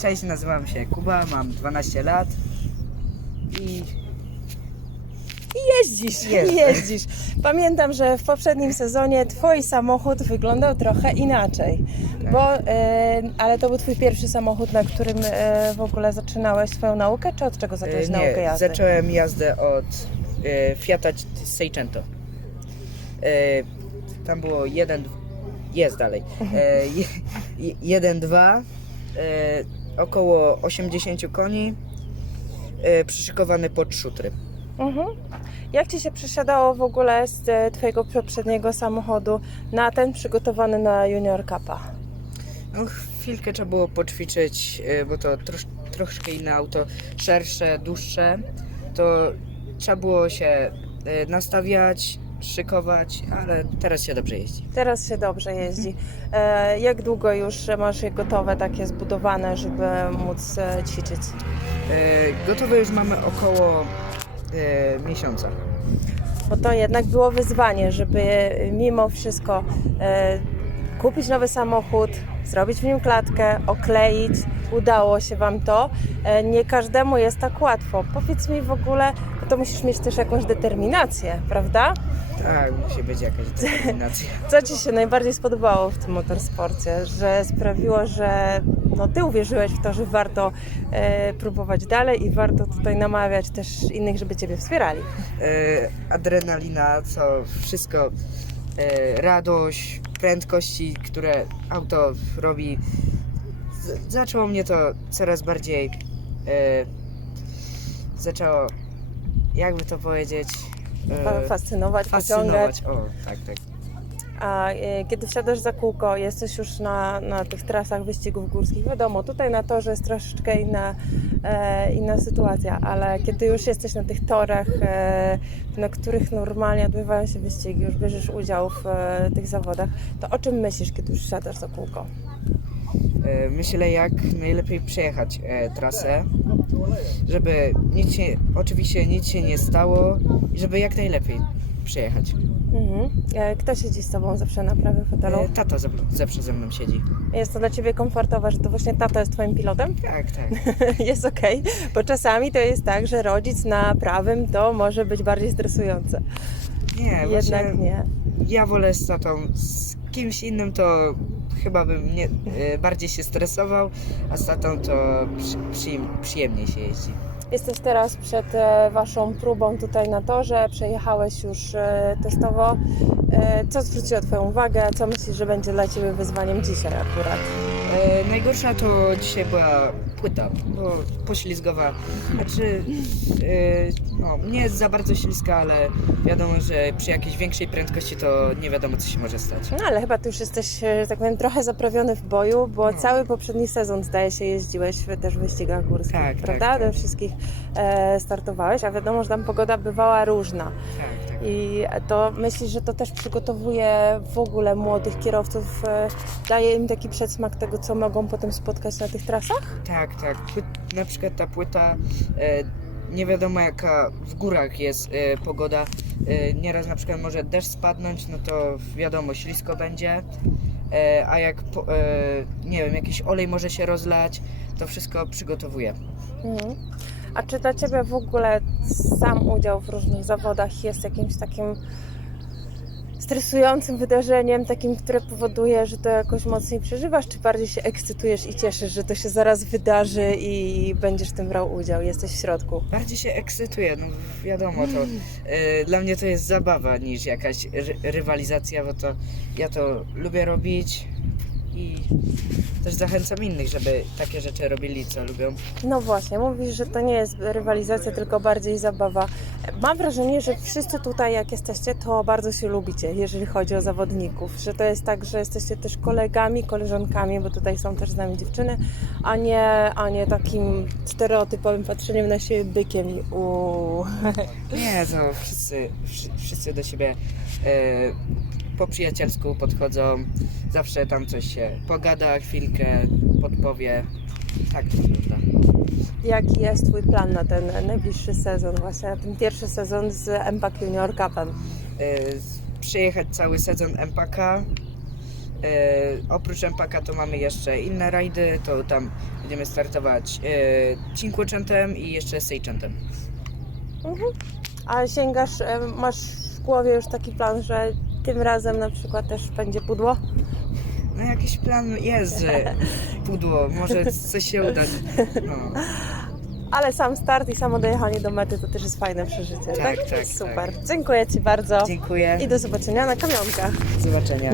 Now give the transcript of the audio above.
cześć, nazywam się Kuba, mam 12 lat i Jeździsz, Jeżdżę. jeździsz. Pamiętam, że w poprzednim sezonie twój samochód wyglądał trochę inaczej. Tak. Bo, e, ale to był twój pierwszy samochód, na którym e, w ogóle zaczynałeś swoją naukę, czy od czego zacząłeś e, naukę nie, jazdy? zacząłem jazdę od e, Fiata Seicento. Tam było jeden, jest dalej, je- jeden, dwa, około 80 koni, e, przyszykowany pod szutry. Mhm. Jak ci się przesiadało w ogóle z e, twojego poprzedniego samochodu na ten przygotowany na Junior Cupa? No, chwilkę trzeba było poćwiczyć, y, bo to trosz, troszkę inne auto, szersze, dłuższe. To trzeba było się y, nastawiać, szykować, ale teraz się dobrze jeździ. Teraz się dobrze jeździ. E, jak długo już masz je gotowe, takie zbudowane, żeby móc e, ćwiczyć? Y, Gotowe już mamy około miesiąca. Bo to jednak było wyzwanie, żeby mimo wszystko e, kupić nowy samochód, zrobić w nim klatkę, okleić. Udało się Wam to. E, nie każdemu jest tak łatwo. Powiedz mi w ogóle, to musisz mieć też jakąś determinację, prawda? Tak, musi być jakaś determinacja. Co Ci się najbardziej spodobało w tym motorsporcie, że sprawiło, że no, Ty uwierzyłeś w to, że warto e, próbować dalej i warto tutaj namawiać też innych, żeby Ciebie wspierali? Y, Adrenalina, co wszystko, y, radość, prędkości, które auto robi. Z- Zaczęło mnie to coraz bardziej. y, Zaczęło, jakby to powiedzieć. y, Fa- Fascynować, fascynować. O, tak, tak. A e, kiedy wsiadasz za kółko, jesteś już na, na tych trasach wyścigów górskich, wiadomo, tutaj na torze jest troszeczkę inna, e, inna sytuacja, ale kiedy już jesteś na tych torach, e, na których normalnie odbywają się wyścigi, już bierzesz udział w e, tych zawodach, to o czym myślisz, kiedy już wsiadasz za kółko? Y, Myślę, jak najlepiej przejechać e, trasę, żeby nic się, oczywiście nic się nie stało i żeby jak najlepiej przejechać. Mhm. E, Kto siedzi z Tobą zawsze na prawym fotelu? E, Tata ze- zawsze ze mną siedzi. Jest to dla Ciebie komfortowe, że to właśnie tata jest Twoim pilotem? Tak, tak. jest okej, bo czasami to jest tak, że rodzic na prawym to może być bardziej stresujące. Nie, Jednak nie. ja wolę z tatą. Z kimś innym to chyba bym nie, e, bardziej się stresował, a z tatą to przy, przyjem, przyjemniej się jeździ. Jesteś teraz przed e, Waszą próbą tutaj na torze, przejechałeś już e, testowo. E, Co zwróciło Twoją uwagę? Co myślisz, że będzie dla Ciebie wyzwaniem dzisiaj akurat? E, najgorsza to dzisiaj była płyta, bo poślizgowa. Znaczy, e, no, nie jest za bardzo śliska, ale wiadomo, że przy jakiejś większej prędkości to nie wiadomo, co się może stać. No ale chyba Ty już jesteś, e, tak powiem, trochę zaprawiony w boju, bo No. cały poprzedni sezon, zdaje się, jeździłeś w, też w wyścigach górskich, Tak, tak, prawda? tak. Do wszystkich e, startowałeś, a wiadomo, że tam pogoda bywała różna. Tak. I to myślisz, że to też przygotowuje w ogóle młodych kierowców, e, daje im taki przedsmak tego, co mogą potem spotkać na tych trasach? Tak, tak. Na przykład ta płyta, e, nie wiadomo jaka w górach jest e, pogoda. Nieraz na przykład może deszcz spadnąć, no to wiadomo, ślisko będzie. A jak, nie wiem, jakiś olej może się rozlać, to wszystko przygotowuje. Mhm. A czy dla Ciebie w ogóle sam udział w różnych zawodach jest jakimś takim stresującym wydarzeniem, takim, które powoduje, że to jakoś mocniej przeżywasz, czy bardziej się ekscytujesz i cieszysz, że to się zaraz wydarzy i będziesz w tym brał udział, jesteś w środku? Bardziej się ekscytuję, no wiadomo, to e, dla mnie to jest zabawa niż jakaś ry- rywalizacja, bo to ja to lubię robić i też zachęcam innych, żeby takie rzeczy robili, co lubią. No właśnie, mówisz, że to nie jest rywalizacja, tylko bardziej zabawa. Mam wrażenie, że wszyscy tutaj, jak jesteście, to bardzo się lubicie, jeżeli chodzi o zawodników. Że to jest tak, że jesteście też kolegami, koleżankami, bo tutaj są też z nami dziewczyny, a nie, a nie takim stereotypowym patrzeniem na siebie bykiem i uuu. Nie, to wszyscy, wszy- wszyscy do siebie e, po przyjacielsku podchodzą, zawsze tam coś się pogada, chwilkę podpowie. Tak to wygląda. Jaki jest Twój plan na ten najbliższy sezon, właśnie na ten pierwszy sezon z MPAC Junior Cupem? Z- przejechać cały sezon MPK. E, oprócz MPK to mamy jeszcze inne rajdy, to tam będziemy startować e, Cinquecentem i jeszcze Seichentem. Mhm. A sięgasz, e, masz w głowie już taki plan, że tym razem na przykład też będzie pudło? No jakiś plan jest, że pudło, może coś się udać. No. Ale sam start i samo dojechanie do mety to też jest fajne przeżycie, tak? Tak, tak, Super. Dziękuję Ci bardzo Dziękuję. i do zobaczenia na kamionkach. Do zobaczenia.